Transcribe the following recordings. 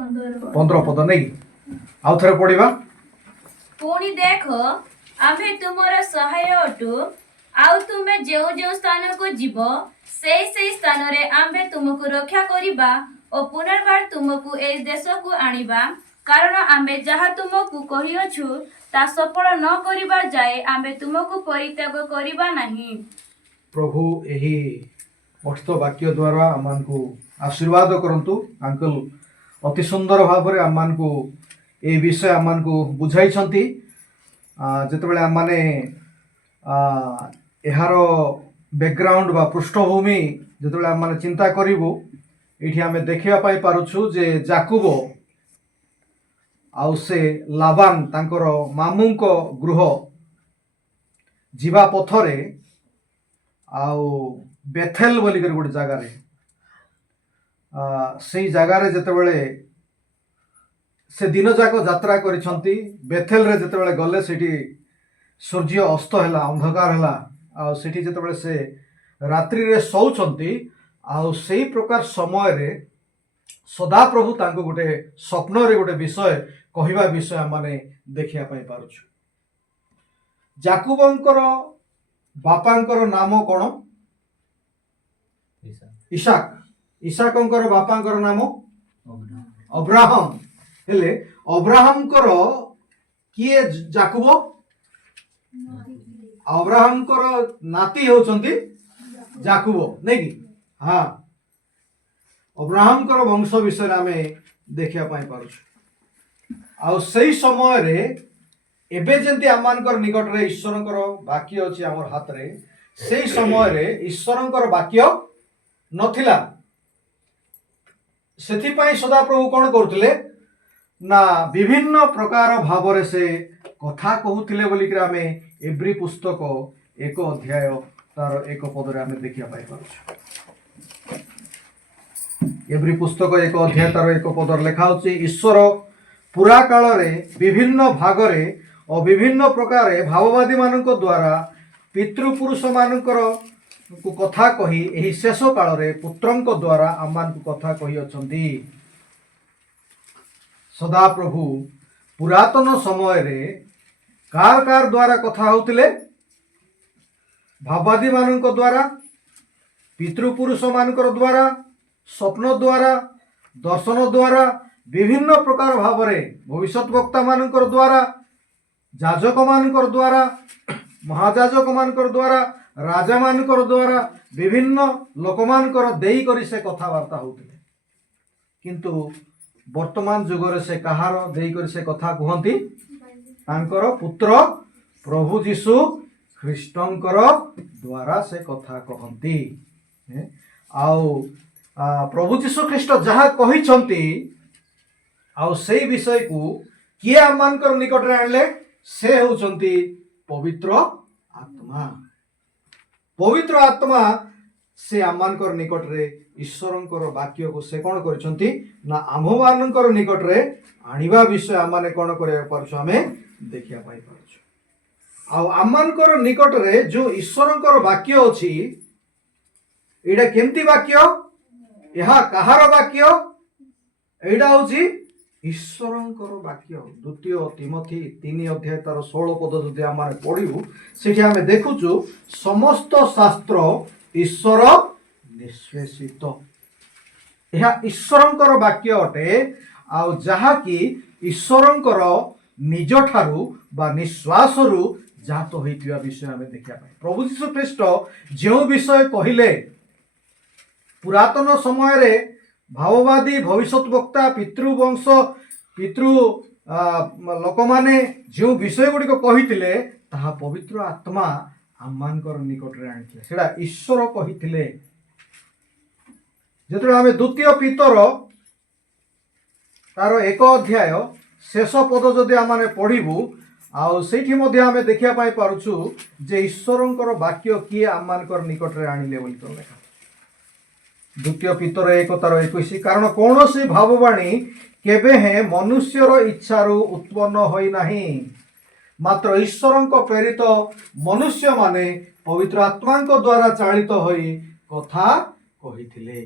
15 पद नहीं आउ थे पढ़ा पुणी देख आम्हे तुमर सहाय अटु आउ तुमे जो जो स्थान को जीव से स्थान रे आम्हे तुमको रक्षा करिबा और पुनर्बार तुमको ए देश को आनिबा कारण आम्हे जहा तुमको कहियछु ता सफल न करिबा जाए आम्हे तुमको परित्याग करिबा नहीं। प्रभु यही मस्त वाक्य द्वारा आम को आशीर्वाद करंतु अंकल अति सुंदर भाव में आम को ए विषय आम को बुझाई जितेबाला आम मैंने यार बैकग्राउंड बा पृष्ठभूमि जितेबाला आम मैंने चिंता करूँ ये आम देखापी पारुछु जे जाकुब आउ से लाबान तांकर मामू गृह जीवा पथरे आउ बेथेल बोलिक गोटे जगार से जगार जितेबाला से दिन जाक यात्रा करिसंती बेथेल रे जितेबाला गले सेठी सूर्य अस्त है अंधकार है आ सेठी जितेबाला से रात्रि रे शौचंती आउ सेही प्रकार समय रे सदा प्रभु तांको गोटे स्वप्न रे गोटे विषय कहवा विषय आमने देखिया पाई पारुछु। जाकुबंकर बापांकर नाम कौन? इसाक। इसाकंकर बापांकर नाम अब्राहम हेले अब्राहमकर किए जाकुब अब्राहमकर नाती होचंती जाकुब नहीं कि हाँ अब्राहमकर वंश विषय आमे देखिया पाई पारुछु। आ सही समय रे एबे जंती आमानकर निकट रे ईश्वरंकर वाक्य अछि हमर हाथ रे सही समय रे ईश्वरंकर वाक्य नथिला सेथि पई सदा प्रभु कोन करथले ना विभिन्न प्रकार भाव रे से कथा कहूथिले बोली कि आमे एव्री पुस्तक एक अध्याय तार एक पद रे आमे देखिया पाई पारुछु। एव्री पुस्तक एक अध्याय तार एक पद रे लिखा होछि ईश्वर पुरा काल रे विभिन्न भाग रे और विभिन्न प्रकार भाववादी मानक द्वारा पितृपुरुष मानकर को कथा कही एही शेष काल रे पुत्रंक द्वारा आमान को कथा कही अछंती। सदा प्रभु पुरातन समय रे कार द्वारा कथा होतिले भाववादी मानक द्वारा पितृपुरुष मानकर द्वारा स्वप्न द्वारा दर्शन द्वारा विभिन्न प्रकार भाव रे भविष्यत वक्ता मानकर द्वारा जाजक मानकर द्वारा महाजाजक मानकर द्वारा राजा मानकर द्वारा विभिन्न लोक मानकर देई करी से कथावार्ता होतिले किंतु वर्तमान जुग रे से कहार देई करी से कथा कहंती तांकर पुत्र प्रभु जीशु ख्रीष्टंकर द्वारा से कथा कहंती। आउ प्रभु जीशु ख्रीष्ट जहा कहिसंती आउ से विषय को किए आमानकर निकट रे आनले से होचंती पवित्र आत्मा। पवित्र आत्मा से आमानकर निकट रे ईश्वरंकर वाक्य को से कोन करछंती ना आममानकर निकट रे आनिबा विषय आमाने कोन करे परछु आमे देखिया पाई परछु। आउ आमानकर निकट रे जो ईश्वरंकर वाक्य अछि एडा केमती वाक्य यहा कहार वाक्य एडा होछि ईश्वरंकर वाक्य। द्वितीय तिमोथी 3 अध्याय तार 16 पद जदि आम पढ़ू से आम देखुचु समस्त शास्त्र ईश्वर निश्वेषित यह ईश्वरंकर वाक्य अटे आउ जहा कि ईश्वरंकर निज ठारू बा निश्वास रु जात होइतिबा विषय आम देखिया पाए। प्रभु यीशु ख्रीष्ट जो विषय कहिले पुरातन समय रे भाववादी भविष्यत वक्ता पितृवंश पितृ लोक माने जो विषय गुड़िक कही पवित्र आत्मा आमानकर निकट रे आनिथिले सेडा ईश्वर कहिथिले। जेतले आमे द्वितीय पीतर तार 1 अध्याय शेष पद जदि आमाने पढ़िबू आउ सेठी मध्ये आमे देखिया पाई पारुछु जे ईश्वरंकर वाक्य किए आमानकर निकट रे आनिले बोली तो लेखा। द्वितीय पीतर 1 तार 21 कारण कौन सी भाववाणी केबे हे मनुष्यर इच्छारू उत्पन्न होई नाही मात्र ईश्वरंक प्रेरित मनुष्य माने पवित्र आत्मांक द्वारा चालित होई कथा कहिथिले।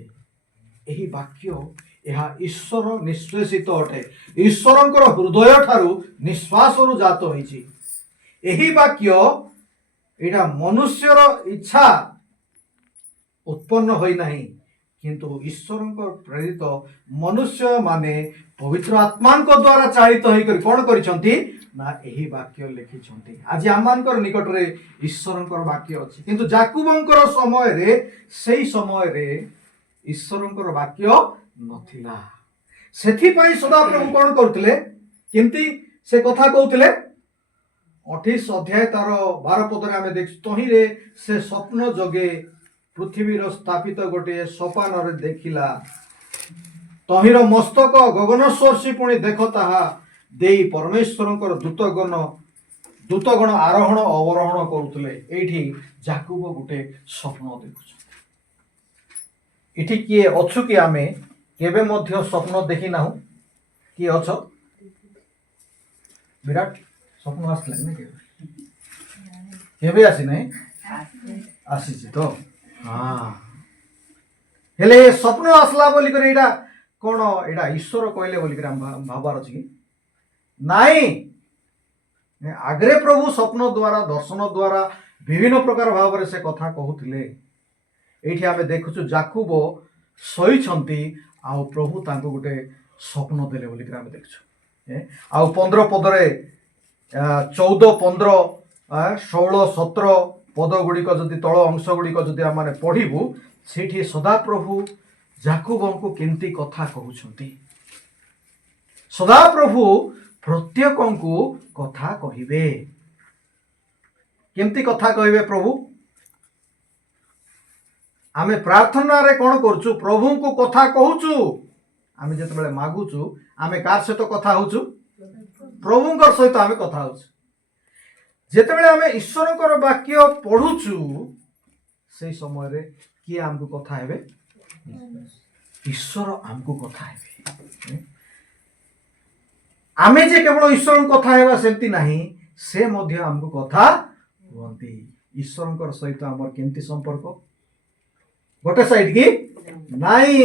एही वाक्य ଏହା ଈଶ୍ୱର ନିଶ୍ଚେଷିତ ଅଟେ, ଈଶ୍ୱରଙ୍କର ହୃଦୟ ଠାରୁ ନିଶ୍ୱାସରୁ ଜାତ ହୋଇଛି। ଏହି ବାକ୍ୟ ଏଇଟା ମନୁଷ୍ୟର ଇଚ୍ଛା ଉତ୍ପନ୍ନ ହୋଇନାହିଁ, କିନ୍ତୁ ଈଶ୍ୱରଙ୍କ ପ୍ରେରିତ ମନୁଷ୍ୟମାନେ ପବିତ୍ର ଆତ୍ମାଙ୍କ ଦ୍ୱାରା ଚାଳିତ ହୋଇକରି କ'ଣ କରିଛନ୍ତି ନା ଏହି ବାକ୍ୟ ଲେଖିଛନ୍ତି। ଆଜି ଆମମାନଙ୍କର ନିକଟରେ ଈଶ୍ୱରଙ୍କର ବାକ୍ୟ ଅଛି, କିନ୍ତୁ ଯାକୁବଙ୍କର ସମୟରେ ସେଇ ସମୟରେ ଈଶ୍ୱରଙ୍କର ବାକ୍ୟ ନଥିଲା। ସେଥିପାଇଁ ସଦାପ୍ରଭୁ କ'ଣ କରୁଥିଲେ, କେମିତି ସେ କଥା କହୁଥିଲେ? 28 ଅଧ୍ୟାୟ ତାର 12 ପଦରେ ଆମେ ଦେଖୁ, ତହିଁରେ ସେ ସ୍ୱପ୍ନ ଯୋଗେ ପୃଥିବୀର ସ୍ଥାପିତ ଗୋଟିଏ ସୋପାନରେ ଦେଖିଲା। ତହିଁର ମସ୍ତକ ଗଗନସ୍ପର୍ଶୀ, ପୁଣି ଦେଖ ତାହା ଦେଇ ପରମେଶ୍ୱରଙ୍କର ଦୂତଗଣ ଆରୋହଣ ଅବରୋହଣ କରୁଥିଲେ। ଏଇଠି ଯାକୁବ ଗୋଟେ ସ୍ୱପ୍ନ ଦେଖୁଛନ୍ତି। ଏଠି କିଏ ଅଛୁ କି ଆମେ କେବେ ମଧ୍ୟ ସ୍ୱପ୍ନ ଦେଖି ନାହୁଁ? କିଏ ଅଛ? ବିରାଟ ସ୍ୱପ୍ନ ଆସିଲା ନା କେବେ ଆସିନାହିଁ? ଆସିଛି ତ। ହଁ, ହେଲେ ସ୍ୱପ୍ନ ଆସିଲା ବୋଲିକରି ଏଇଟା କ'ଣ ଏଇଟା ଈଶ୍ୱର କହିଲେ ବୋଲିକରି ଆମେ ଭାବାର ଅଛି କି? ନାଇଁ, ଆଗରେ ପ୍ରଭୁ ସ୍ୱପ୍ନ ଦ୍ୱାରା ଦର୍ଶନ ଦ୍ୱାରା ବିଭିନ୍ନ ପ୍ରକାର ଭାବରେ ସେ କଥା କହୁଥିଲେ। ଏଇଠି ଆମେ ଦେଖୁଛୁ ଯାକୁବ ଶୋଇଛନ୍ତି, ଆଉ ପ୍ରଭୁ ତାଙ୍କୁ ଗୋଟେ ସ୍ୱପ୍ନ ଦେଲେ ବୋଲିକରି ଆମେ ଦେଖୁଛୁ। ଆଉ 15 ପଦରେ 14, 15, 16, 17 ପଦ ଗୁଡ଼ିକ ଯଦି ତଳ ଅଂଶ ଗୁଡ଼ିକ ଯଦି ଆମେ ପଢ଼ିବୁ, ସେଇଠି ସଦାପ୍ରଭୁ ଯାକୁବଙ୍କୁ କେମିତି କଥା କହୁଛନ୍ତି। ସଦାପ୍ରଭୁ ପ୍ରତ୍ୟେକଙ୍କୁ କଥା କହିବେ। କେମିତି କଥା କହିବେ ପ୍ରଭୁ? ଆମେ ପ୍ରାର୍ଥନାରେ କ'ଣ କରୁଛୁ? ପ୍ରଭୁଙ୍କୁ କଥା କହୁଛୁ। ଆମେ ଯେତେବେଳେ ମାଗୁଛୁ, ଆମେ କାହାର ସହିତ କଥା ହଉଛୁ? ପ୍ରଭୁଙ୍କର ସହିତ ଆମେ କଥା ହଉଛୁ। ଯେତେବେଳେ ଆମେ ଈଶ୍ୱରଙ୍କର ବାକ୍ୟ ପଢୁଛୁ, ସେଇ ସମୟରେ କିଏ ଆମକୁ କଥା ହେବେ? ଈଶ୍ୱର ଆମକୁ କଥା ହେବେ। ଆମେ ଯେ କେବଳ ଈଶ୍ୱରଙ୍କ କଥା ହେବା ସେମିତି ନାହିଁ, ସେ ମଧ୍ୟ ଆମକୁ କଥା ହୁଅନ୍ତି। ଈଶ୍ୱରଙ୍କର ସହିତ ଆମର କେମିତି ସମ୍ପର୍କ? ଗୋଟେ ସାଇଡ୍ କି ନାଇଁ,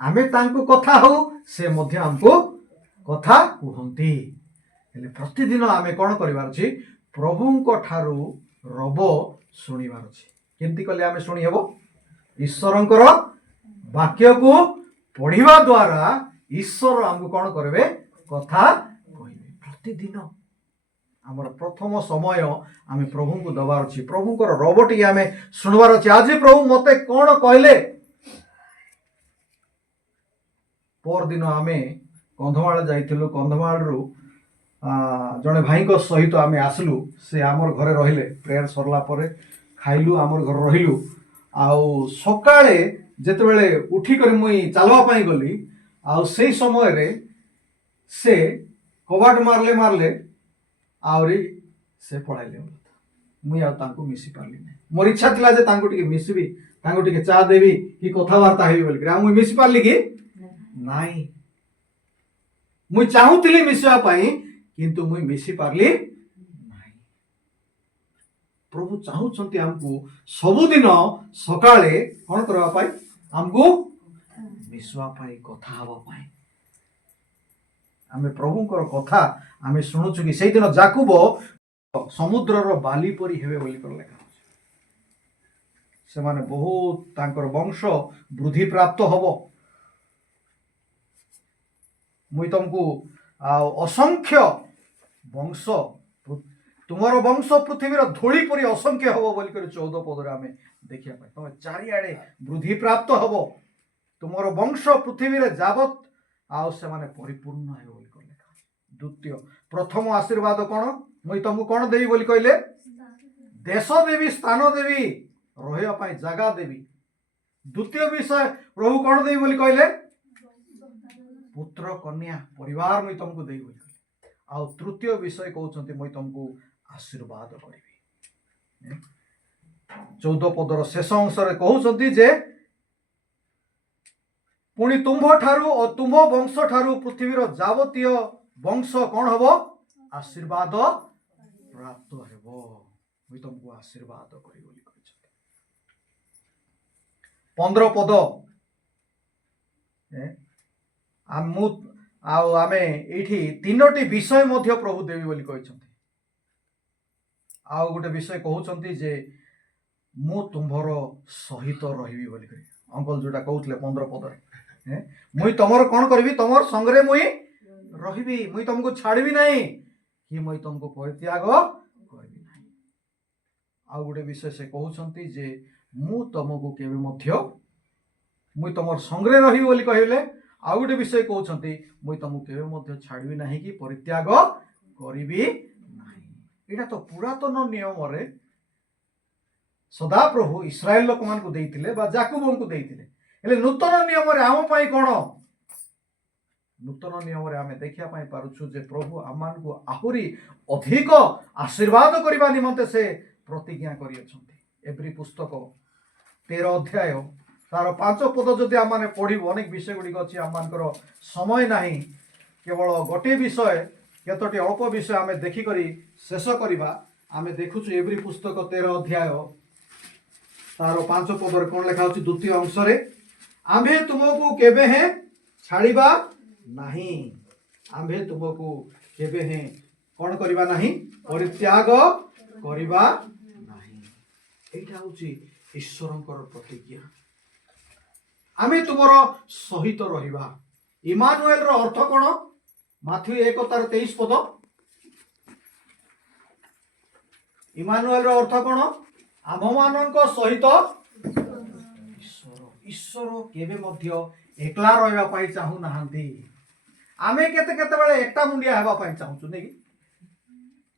ଆମେ ତାଙ୍କୁ କଥା ହଉ, ସେ ମଧ୍ୟ ଆମକୁ କଥା କୁହନ୍ତି। ହେଲେ ପ୍ରତିଦିନ ଆମେ କ'ଣ କରିବାର ଅଛି? ପ୍ରଭୁଙ୍କ ଠାରୁ ରବ ଶୁଣିବାର ଅଛି। କେମିତି କଲେ ଆମେ ଶୁଣି ହେବ? ଈଶ୍ୱରଙ୍କର ବାକ୍ୟକୁ ପଢ଼ିବା ଦ୍ୱାରା ଈଶ୍ୱର ଆମକୁ କ'ଣ କରିବେ? କଥା କହିବେ। ପ୍ରତିଦିନ ଆମର ପ୍ରଥମ ସମୟ ଆମେ ପ୍ରଭୁଙ୍କୁ ଦେବାର ଅଛି। ପ୍ରଭୁଙ୍କର ରବ ଟିକେ ଆମେ ଶୁଣିବାର ଅଛି। ଆଜି ପ୍ରଭୁ ମୋତେ କ'ଣ କହିଲେ? ପରଦିନ ଆମେ କନ୍ଧମାଳ ଯାଇଥିଲୁ। କନ୍ଧମାଳରୁ ଜଣେ ଭାଇଙ୍କ ସହିତ ଆମେ ଆସିଲୁ। ସେ ଆମର ଘରେ ରହିଲେ। ପ୍ରେୟାର ସରିଲା ପରେ ଖାଇଲୁ, ଆମର ଘରେ ରହିଲୁ। ଆଉ ସକାଳେ ଯେତେବେଳେ ଉଠିକରି ମୁଇଁ ଚାଲବା ପାଇଁ ଗଲି, ଆଉ ସେଇ ସମୟରେ ସେ କବାଟ ମାରିଲେ ଆହୁରି ସେ ପଳାଇଲେ। ମୁଇଁ ଆଉ ତାଙ୍କୁ ମିଶି ପାରିଲି ନାହିଁ। ମୋର ଇଚ୍ଛା ଥିଲା ଯେ ତାଙ୍କୁ ଟିକେ ମିଶିବି, ତାଙ୍କୁ ଟିକେ ଚା ଦେବି, କି କଥାବାର୍ତ୍ତା ହେବି ବୋଲିକି। ଆଉ ମୁଇଁ ମିଶି ପାରିଲି କି ନାଇଁ? ମୁଇଁ ଚାହୁଁଥିଲି ମିଶିବା ପାଇଁ, କିନ୍ତୁ ମୁଇଁ ମିଶି ପାରିଲି ନାହିଁ। ପ୍ରଭୁ ଚାହୁଁଛନ୍ତି ଆମକୁ ସବୁଦିନ ସକାଳେ କ'ଣ କରିବା ପାଇଁ? ଆମକୁ ମିଶିବା ପାଇଁ, କଥା ହେବା ପାଇଁ। ଆମେ ପ୍ରଭୁଙ୍କର କଥା ଆମେ ଶୁଣୁଛୁ କି? ସେଇଦିନ ଯାକୁବ ସମୁଦ୍ରର ବାଲି ପରି ହେବେ ବୋଲି ଲେଖା ଅଛି। ସେମାନେ ବହୁତ, ତାଙ୍କର ବଂଶ ବୃଦ୍ଧି ପ୍ରାପ୍ତ ହବ। ମୁଇଁ ତମକୁ ଆଉ ଅସଂଖ୍ୟ ବଂଶ, ତୁମର ବଂଶ ପୃଥିବୀର ଧୂଳି ପରି ଅସଂଖ୍ୟ ହବ ବୋଲିକରି 14 ପଦରେ ଆମେ ଦେଖିବା ପାଇଁ। ତମେ ଚାରିଆଡ଼େ ବୃଦ୍ଧି ପ୍ରାପ୍ତ ହବ, ତୁମର ବଂଶ ପୃଥିବୀରେ ଯାବତ, ଆଉ ସେମାନେ ପରିପୂର୍ଣ୍ଣ ହେବେ ବୋଲି କହିଲେ। ଦ୍ୱିତୀୟ, ପ୍ରଥମ ଆଶୀର୍ବାଦ କ'ଣ? ମୁଇଁ ତମକୁ କ'ଣ ଦେବି ବୋଲି କହିଲେ? ଦେଶ ଦେବି, ସ୍ଥାନ ଦେବି, ରହିବା ପାଇଁ ଜାଗା ଦେବି। ଦ୍ୱିତୀୟ ବିଷୟ ପ୍ରଭୁ କ'ଣ ଦେବି ବୋଲି କହିଲେ? ପୁତ୍ର, କନ୍ୟା, ପରିବାର ମୁଇଁ ତମକୁ ଦେବି ବୋଲି କହିଲେ। ଆଉ ତୃତୀୟ ବିଷୟ କହୁଛନ୍ତି, ମୁଇଁ ତମକୁ ଆଶୀର୍ବାଦ କରିବି। 14 ପଦର ଶେଷ ଅଂଶରେ କହୁଛନ୍ତି ଯେ, ପୁଣି ତୁମ୍ଭ ଠାରୁ ଓ ତୁମ୍ଭ ବଂଶ ଠାରୁ ପୃଥିବୀର ଯାବତୀୟ ବଂଶ କ'ଣ ହବ? ଆଶୀର୍ବାଦ ପ୍ରାପ୍ତ ହେବ। ମୁଇଁ ତମକୁ ଆଶୀର୍ବାଦ କରିବି ବୋଲି କହିଛନ୍ତି। 15 ପଦ, आमे एठी तीनोटी विषय मध्य प्रभु देवी बोली कहछन्ति आउ गोटे विषय कहउछन्ति जे मु तुम्भर सहित रहिबी बोली करी अंकल जोटा कहउतले 15 पदरे मुई तमर कोन करबी तमर संगरे मुई रहिबी मुई तुमको छाड़बी नहीं कि मुई तुमको परित्याग करबी नहीं आउ गोटे विषय से कहउछन्ति जे मु तुमको केबे मध्य मुई तमर संगरे रहिबी बोली कहले आउ गोटे विषय कहउछन्ति मुई तुमको केबे मध्य छाड़बी नहीं कि परित्याग करबी नहीं एटा तो पुरातन नियम रे सदा प्रभु इस्राएल लोक मान को देइथिले बा जाकुब को देइथिले हेले नूतन नियम रे आम पई कोन नूतन नियम रे आमे देखिया पई पारुछु जे प्रभु आमान को आहुरी अधिक आशीर्वाद करबा निमंते से प्रतिज्ञा करि अछंती एब्री पुस्तक 13 अध्याय तार 5 पद जदि आमाने पढिबो अनेक विषय गुडी अछि आमानकर समय नाही केवल गोटे विषय केतोटी अल्प विषय आमे देखि करी शेष करिबा आमे देखुछु एब्री पुस्तक 13 अध्याय तार 5 पदर कोन लेखा अछि द्वितीय अंश रे आम्भे तुमको केबे हे छाड़िबा नहीं आम्भे तुमको केबे हे कोन करिबा नहीं परित्याग करिबा नहीं एटा होची ईश्वरंकर प्रतिज्ञा आमे तुमरो सहित रहिबा इमानुएल रो अर्थ कोन माथ्यू 1 तार 23 पद इमानुएल रो अर्थ कोन आममानक सहित ईश्वर केबे मध्य एकला रहबा पई चाहू नाहंती आमे केते केते बेले एकटा मुंडिया हेबा पई चाहूछु नै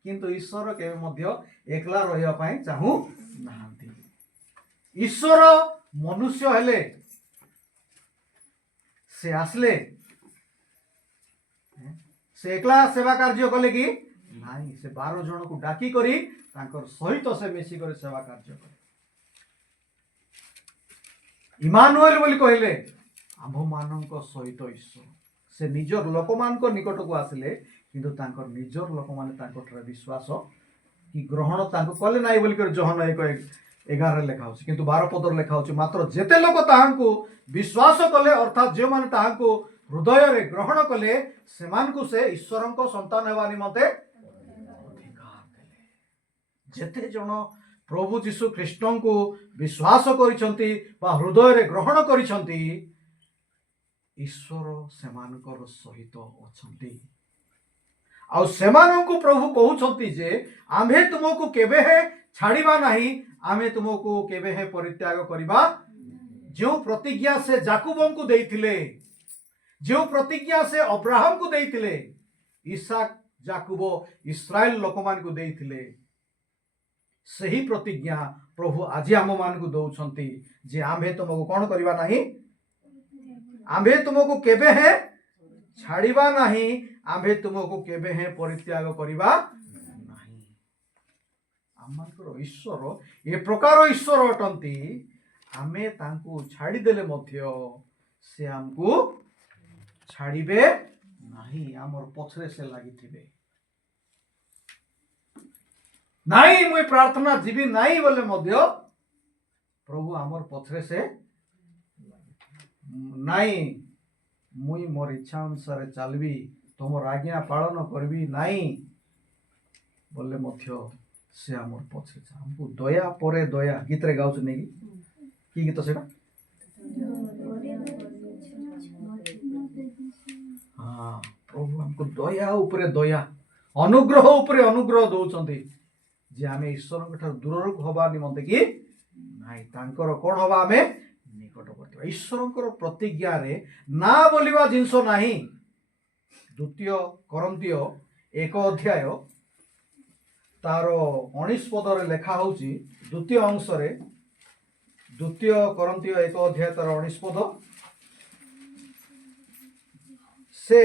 किंतु ईश्वर केबे मध्य एकला रहबा पई चाहू नाहंती ईश्वर मनुष्य हेले से आसले से एकला सेवा कार्य कले कि नाही से 12 जन को डाकी करी तांकर सहित से मिसी कर सेवा कार्य करे इमानुएल बोली कहले आम मानक सहित ईश्वर से निजर लोक मान निकट को आसिले किंतु तांकर निजर लोक माने तांकर विश्वास कि ग्रहण तांको कले नाही बोली कर जोहन 1:11 लेखा होछि किंतु 12 पदर लेखा होछि मात्र जेते लोक ताहांको विश्वास कले अर्थात जे माने ताहांको हृदय रे ग्रहण कले सेमान को से ईश्वरंको संतान हेबा निमते अधिकार देले जेते जण प्रभु जीशु ख्रीष्टन को विश्वास करिसंती बा हृदय रे ग्रहण करिसंती ईश्वर सेमानकर सहित अछंती आ सेमानकु प्रभु कहउछंती जे आम्भे तुमको केबे हे छाड़िबा नाही आमे तुमको केबे हे परित्याग करिबा जो प्रतिज्ञा से जाकुबन को देइथिले जो प्रतिज्ञा से अब्राहम को देइथिले इसहाक जाकुब इस्राएल लोकमान को देइथिले सही प्रतिज्ञा प्रभु आज आम मान को दौरान जे आम्भे तुमको कौन करवा नहीं आम्भे तुमको केबे है छाड़िबा नहीं आम्भे तुमको केबे है परित्याग करवा नहीं आमर ईश्वर ए प्रकार ईश्वर अटंती आमे तांको छाड़ी देले मध्य से हमको छाड़िबे नहीं आमर पछरे से लागिथिबे नहीं मुई प्रार्थना जीवी नहीं बोले मध्य प्रभु आमर पछरे से नहीं मुई मोर इच्छा अनुसार चलबी तुमर आज्ञा पालन करबी नहीं बोले मध्य से आमर पछरे हमको दया परे दया गीत रे गाउछ नै की गीत सेटा हाँ प्रभु हमको दया उपरे दया अनुग्रह उपरे अनुग्रह दौचंती जे आमे ईश्वर ठार दूर हवा निमंते कि नाई तांकर कोन हवा आमे निकटवर्ती ईश्वर प्रतिज्ञा रे ना बोलिबा जिंस नाही द्वितीय करंतिय 1 अध्याय तार 19 पदरे लेखा होची द्वितीय अंश रे द्वितीय करंतिय 1 अध्याय तार 19 पद से